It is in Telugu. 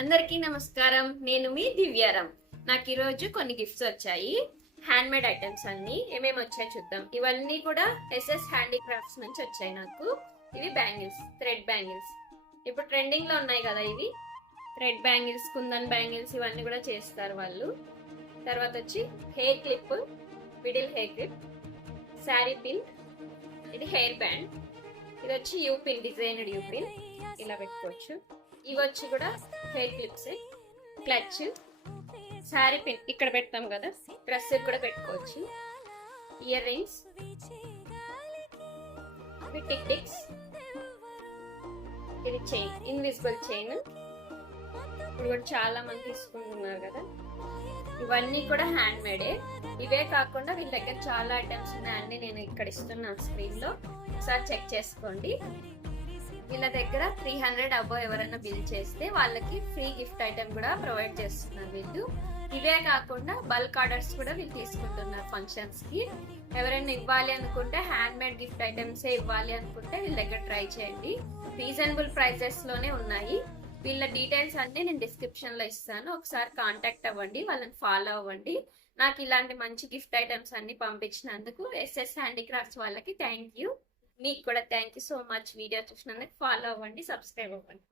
అందరికీ నమస్కారం. నేను మీ దివ్యారం. నాకు ఈరోజు కొన్ని గిఫ్ట్స్ వచ్చాయి. హ్యాండ్ మేడ్ ఐటమ్స్ అన్ని ఏమేమి వచ్చాయి చూద్దాం. ఇవన్నీ కూడా ఎస్ఎస్ హ్యాండీక్రాఫ్ట్స్ నుంచి వచ్చాయి నాకు. ఇవి బ్యాంగిల్స్, థ్రెడ్ బ్యాంగిల్స్. ఇప్పుడు ట్రెండింగ్ లో ఉన్నాయి కదా ఇవి. థ్రెడ్ బ్యాంగిల్స్, కుందన్ బ్యాంగిల్స్ ఇవన్నీ కూడా చేస్తారు వాళ్ళు. తర్వాత వచ్చి hair clip, middle hair clip, sari pin, ఇది హెయిర్ బ్యాండ్, ఇది వచ్చి you pin, designed you pin, ఇలా పెట్టుకోవచ్చు. ఇవి వచ్చి కూడా hair clips, clutch, sari pin ఇక్కడ పెడతాం కదా, డ్రెస్ కూడా పెట్టుకోవచ్చు. ఇయర్ రింగ్స్, టిక్ టిక్స్, ఇది చైన్, ఇన్విజిబుల్ చైన్. ఇప్పుడు కూడా చాలా మంది తీసుకుంటున్నారు కదా. ఇవన్నీ కూడా హ్యాండ్ మేడే. ఇవే కాకుండా వీళ్ళ దగ్గర చాలా ఐటమ్స్ ఉన్నాయండి. నేను ఇక్కడ ఇస్తున్నాను స్క్రీన్ లో, ఒకసారి చెక్ చేసుకోండి. వీళ్ళ దగ్గర 300 అబో ఎవరైనా బిల్ చేస్తే వాళ్ళకి ఫ్రీ గిఫ్ట్ ఐటమ్ కూడా ప్రొవైడ్ చేస్తున్నారు వీళ్ళు. ఇవే కాకుండా బల్క్ ఆర్డర్స్ కూడా వీళ్ళు తీసుకుంటున్నారు ఫంక్షన్స్ కి. ఎవరైనా ఇవ్వాలి అనుకుంటే, హ్యాండ్ మేడ్ గిఫ్ట్ ఐటమ్స్ ఇవ్వాలి అనుకుంటే వీళ్ళ దగ్గర ట్రై చేయండి. రీజనబుల్ ప్రైజెస్ లోనే ఉన్నాయి. వీళ్ళ డీటెయిల్స్ అన్ని నేను డిస్క్రిప్షన్ లో ఇస్తాను, ఒకసారి కాంటాక్ట్ అవ్వండి, వాళ్ళని ఫాలో అవ్వండి. నాకు ఇలాంటి మంచి గిఫ్ట్ ఐటమ్స్ అన్ని పంపించినందుకు ఎస్ఎస్ హ్యాండీక్రాఫ్ట్స్ వాళ్ళకి థ్యాంక్ యూ. మీకు కూడా thank you so much. Video చూసినందుకు ఫాలో అవ్వండి, సబ్స్క్రైబ్ అవ్వండి.